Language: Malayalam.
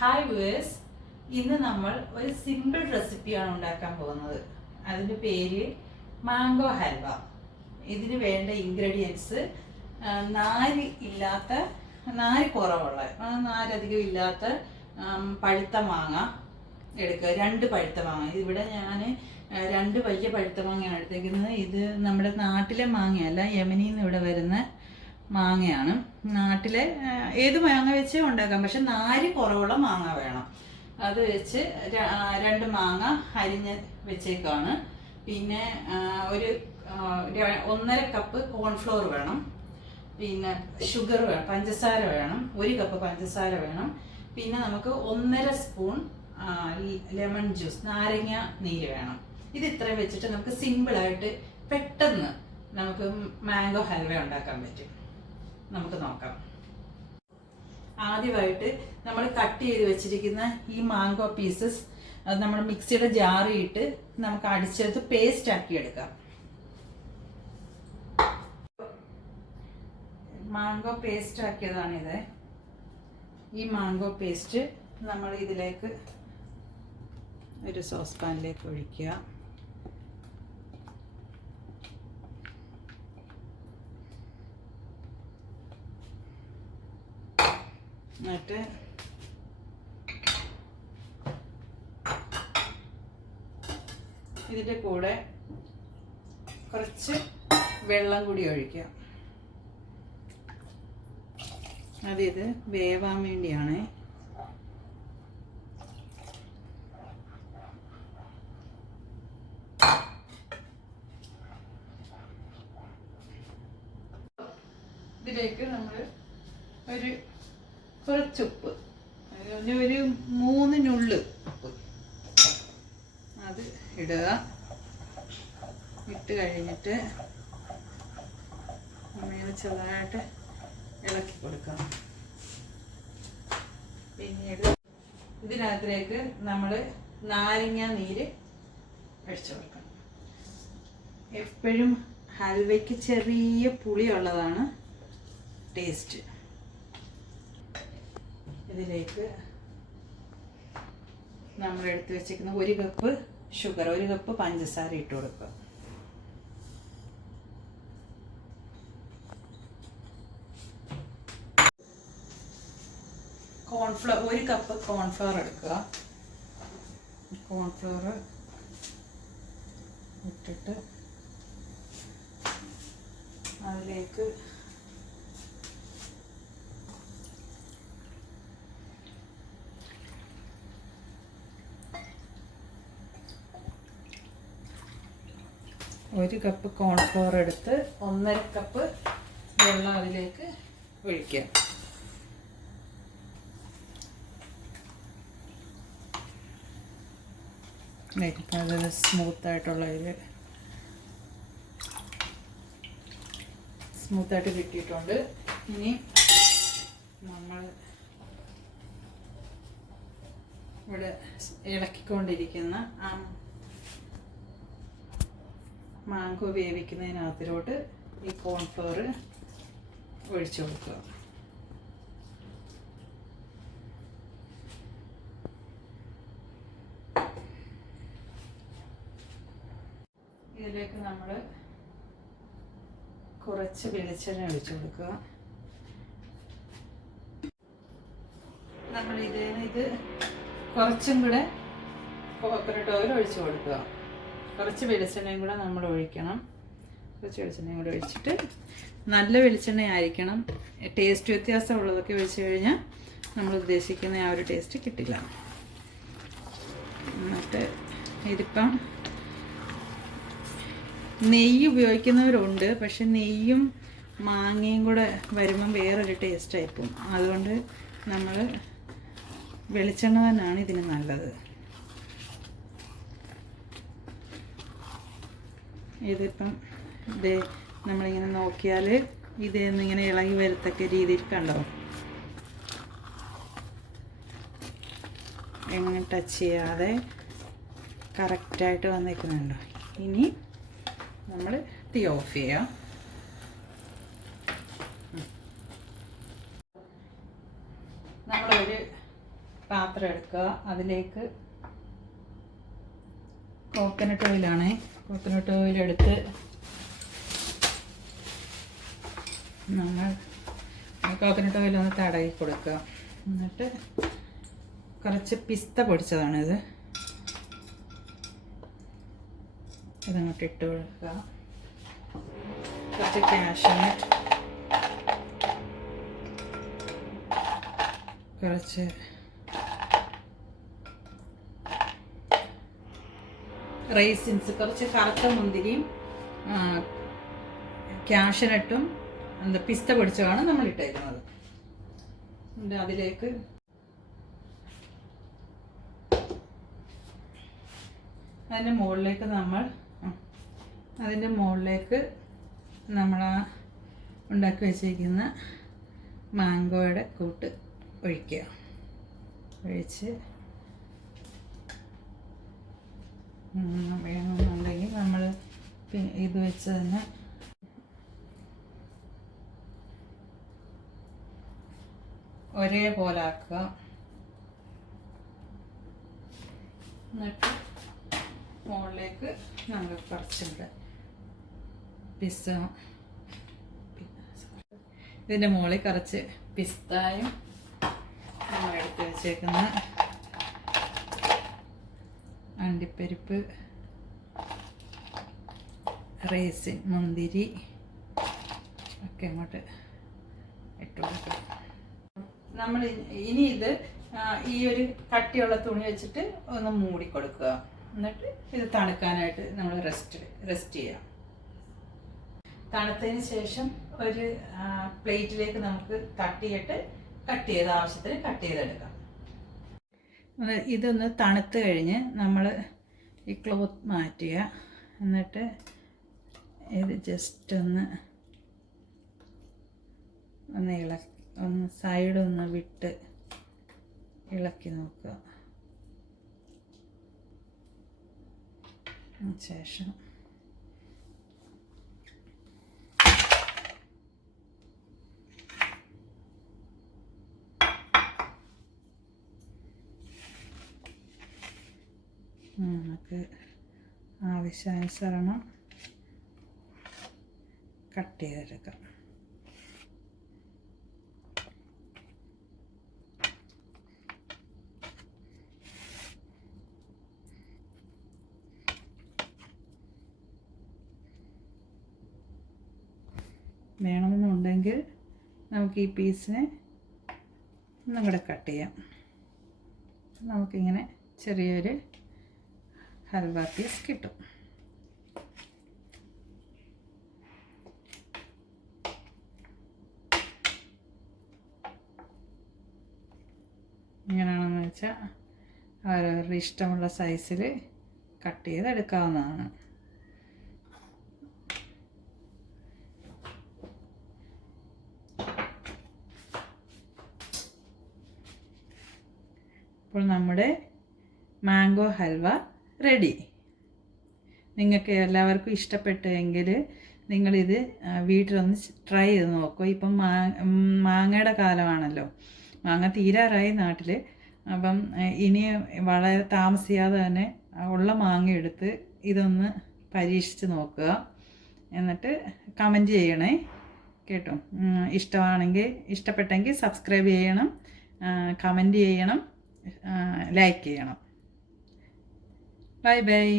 ഹായ് വ്യൂവേഴ്സ്, ഇന്ന് നമ്മൾ ഒരു സിമ്പിൾ റെസിപ്പിയാണ് ഉണ്ടാക്കാൻ പോകുന്നത്. അതിൻ്റെ പേര് മാംഗോ ഹൽവ. ഇതിന് വേണ്ട ഇൻഗ്രീഡിയൻസ് നാര് കുറവുള്ള നാരധികം ഇല്ലാത്ത പഴുത്ത മാങ്ങ എടുക്കുക. 2 പഴുത്ത മാങ്ങ. ഇവിടെ ഞാൻ 2 വലിയ പഴുത്ത മാങ്ങയാണ് എടുത്തേക്കുന്നത്. ഇത് നമ്മുടെ നാട്ടിലെ മാങ്ങയല്ല, യമനിൽ നിന്ന് ഇവിടെ വരുന്ന മാങ്ങയാണ്. നാട്ടിലെ ഏത് മാങ്ങ വെച്ച് ഉണ്ടാക്കാം, പക്ഷെ നാര് കുറവുള്ള മാങ്ങ വേണം. അത് വെച്ച് 2 മാങ്ങ അരിഞ്ഞ് വെച്ചേക്കാണ്. പിന്നെ ഒരു 1.5 കപ്പ് കോൺഫ്ലോർ വേണം. പിന്നെ ഷുഗർ വേണം, പഞ്ചസാര വേണം. 1 കപ്പ് പഞ്ചസാര വേണം. പിന്നെ നമുക്ക് 1.5 സ്പൂൺ ലെമൺ ജ്യൂസ്, നാരങ്ങ നീര് വേണം. ഇത് ഇത്രയും വെച്ചിട്ട് നമുക്ക് സിമ്പിളായിട്ട് പെട്ടെന്ന് നമുക്ക് മാംഗോ ഹൽവ ഉണ്ടാക്കാൻ പറ്റും. നമുക്ക് നോക്കാം. ആദ്യമായിട്ട് നമ്മൾ കട്ട് ചെയ്ത് വെച്ചിരിക്കുന്ന ഈ മാംഗോ പീസസ് അത് നമ്മൾ മിക്സിയുടെ ജാറിയിട്ട് നമുക്ക് അടിച്ചെടുത്ത് പേസ്റ്റ് ആക്കി എടുക്കാം. മാംഗോ പേസ്റ്റ് ആക്കിയതാണിത്. ഈ മാംഗോ പേസ്റ്റ് നമ്മൾ ഇതിലേക്ക് ഒരു സോസ് പാനിലേക്ക് ഒഴിക്കുക. എന്നിട്ട് ഇതിൻ്റെ കൂടെ കുറച്ച് വെള്ളം കൂടി ഒഴിക്കുക. ഇത് വേവാൻ വേണ്ടിയാണ്. ഇതിലേക്ക് നമ്മൾ കുറച്ച് ഉപ്പ്, ഒരു 3 നുള്ള് ഉപ്പ് അത് ഇടുക. ഇട്ട് കഴിഞ്ഞിട്ട് നമ്മൾ ചെറുതായിട്ട് ഇളക്കി കൊടുക്കാം. പിന്നീട് ഇതിനകത്തേക്ക് നമ്മൾ നാരങ്ങ നീര് ഒഴിച്ചു കൊടുക്കണം. എപ്പോഴും ഹൽവയ്ക്ക് ചെറിയ പുളിയുള്ളതാണ് ടേസ്റ്റ്. ഇതിലേക്ക് നമ്മൾ എടുത്ത് വെച്ചിരിക്കുന്ന 1 കപ്പ് ഷുഗർ, 1 കപ്പ് പഞ്ചസാര ഇട്ട് കൊടുക്കുക. കോൺഫ്ലവർ, 1 കപ്പ് കോൺഫ്ലവർ എടുക്കുക. കോൺഫ്ലവർ ഇട്ടിട്ട് അതിലേക്ക് ഒരു കപ്പ് കോൺഫ്ലവർ എടുത്ത് 1.5 കപ്പ് വെള്ളം അതിലേക്ക് ഒഴിക്കുക. അത് സ്മൂത്തായിട്ട് കിട്ടിയിട്ടുണ്ട്. ഇനി നമ്മൾ ഇവിടെ ഇളക്കിക്കൊണ്ടിരിക്കുന്ന മാംഗോ വേവിക്കുന്നതിനകത്തിലോട്ട് ഈ കോൺഫ്ലവർ ഒഴിച്ചു കൊടുക്കുക. ഇതിലേക്ക് നമ്മൾ കുറച്ച് വെളിച്ചെണ്ണ ഒഴിച്ചു കൊടുക്കുക. നമ്മൾ ഇത് കുറച്ചും കൂടെ കോക്കനട്ട് ഓയിൽ ഒഴിച്ചു കൊടുക്കുക. കുറച്ച് വെളിച്ചെണ്ണയും കൂടെ നമ്മൾ ഒഴിക്കണം. കുറച്ച് വെളിച്ചെണ്ണയും കൂടെ ഒഴിച്ചിട്ട്, നല്ല വെളിച്ചെണ്ണ ആയിരിക്കണം. ടേസ്റ്റ് വ്യത്യാസമുള്ളതൊക്കെ ഒഴിച്ച് കഴിഞ്ഞാൽ നമ്മൾ ഉദ്ദേശിക്കുന്ന ആ ഒരു ടേസ്റ്റ് കിട്ടില്ല. എന്നിട്ട് ഇതിപ്പം നെയ്യ് ഉപയോഗിക്കുന്നവരുണ്ട്, പക്ഷെ നെയ്യും മാങ്ങയും കൂടെ വരുമ്പം വേറൊരു ടേസ്റ്റായിപ്പോവും. അതുകൊണ്ട് നമ്മൾ വെളിച്ചെണ്ണ തന്നെയാണ് ഇതിന് നല്ലത്. ഇതിപ്പം നമ്മളിങ്ങനെ നോക്കിയാൽ ഇങ്ങനെ ഇളകി വരത്തക്ക രീതിയിൽ കണ്ടോ, എങ്ങനെ ടച്ച് ചെയ്യാതെ കറക്റ്റായിട്ട് വന്നേക്കുന്നുണ്ടോ. ഇനി നമ്മൾ തീ ഓഫ് ചെയ്യാം. നമ്മളൊരു പാത്രം എടുക്കുക. അതിലേക്ക് കോക്കനട്ട് ഓയിലാണേ. കോക്കനട്ട് ഓയിലെടുത്ത് നമ്മൾ കോക്കനട്ട് ഓയിലൊന്ന് തടവി കൊടുക്കുക. എന്നിട്ട് കുറച്ച് പിസ്ത പൊടിച്ചതാണിത്, ഇതങ്ങോട്ട് ഇട്ട് കൊടുക്കുക. കുറച്ച് കാഷ്യൂനട്ട്, കുറച്ച് റൈസിൻസ്, കുറച്ച് കറുത്ത മുന്തിരിയും കാഷ്യൂനട്ടും പിസ്ത പൊടിച്ചതാണ് നമ്മൾ ഇട്ടേക്കുന്നത്. അതിലേക്ക് അതിൻ്റെ മുകളിലേക്ക് നമ്മൾ ഉണ്ടാക്കി വെച്ചിരിക്കുന്ന മാംഗോയുടെ കൂട്ട് ഒഴിക്കുക. ഒഴിച്ച് വേണമെന്നുണ്ടെങ്കിൽ നമ്മൾ ഇത് വെച്ച് തന്നെ ഒരേപോലെ ആക്കുക. എന്നിട്ട് മുകളിലേക്ക് നമ്മൾ കുറച്ചുകൂടെ ഇതിൻ്റെ മുകളിൽ കുറച്ച് പിസ്തായും നമ്മൾ എടുത്ത് വെച്ചേക്കുന്ന അണ്ടിപ്പരിപ്പ്, റൈസിൻ, മുന്തിരി ഒക്കെ അങ്ങോട്ട് ഇട്ട് കൊടുക്കുക. നമ്മൾ ഇനി ഇത് ഈ ഒരു കട്ടിയുള്ള തുണി വെച്ചിട്ട് ഒന്ന് മൂടി കൊടുക്കുക. എന്നിട്ട് ഇത് തണുക്കാനായിട്ട് നമ്മൾ റെസ്റ്റ് ചെയ്യാം. തണുത്തതിന് ശേഷം ഒരു പ്ലേറ്റിലേക്ക് നമുക്ക് കട്ട് ചെയ്ത് ആവശ്യത്തിന് കട്ട് ചെയ്തെടുക്കാം. ഇതൊന്ന് തണുത്ത് കഴിഞ്ഞ് നമ്മൾ ഈ ക്ലോത്ത് മാറ്റുക. എന്നിട്ട് ഇത് ജസ്റ്റ് ഒന്ന് സൈഡൊന്ന് വിട്ട് ഇളക്കി നോക്കുക. ശേഷം നമുക്ക് ആവശ്യാനുസരണം കട്ട് ചെയ്തെടുക്കാം. വേണമെന്നുണ്ടെങ്കിൽ നമുക്ക് ഈ പീസിനെ ഒന്നും കൂടെ കട്ട് ചെയ്യാം. നമുക്കിങ്ങനെ ചെറിയൊരു ഹൽവ പീസ് കിട്ടും. എങ്ങനെയാണെന്ന് വെച്ചാൽ അവരവരുടെ ഇഷ്ടമുള്ള സൈസിൽ കട്ട് ചെയ്തെടുക്കാവുന്നതാണ്. അപ്പോൾ നമ്മുടെ മാംഗോ ഹൽവ റെഡി. നിങ്ങൾക്ക് എല്ലാവർക്കും ഇഷ്ടപ്പെട്ടെങ്കിൽ നിങ്ങളിത് വീട്ടിലൊന്ന് ട്രൈ ചെയ്ത് നോക്കുക. ഇപ്പം മാങ്ങയുടെ കാലമാണല്ലോ, മാങ്ങ തീരാറായി നാട്ടിൽ. അപ്പം ഇനി വളരെ താമസിയാതെ തന്നെ ഉള്ള മാങ്ങ എടുത്ത് ഇതൊന്ന് പരീക്ഷിച്ച് നോക്കുക. എന്നിട്ട് കമൻറ്റ് ചെയ്യണേ കേട്ടോ. ഇഷ്ടപ്പെട്ടെങ്കിൽ സബ്സ്ക്രൈബ് ചെയ്യണം, കമൻറ്റ് ചെയ്യണം, ലൈക്ക് ചെയ്യണം. Bye bye.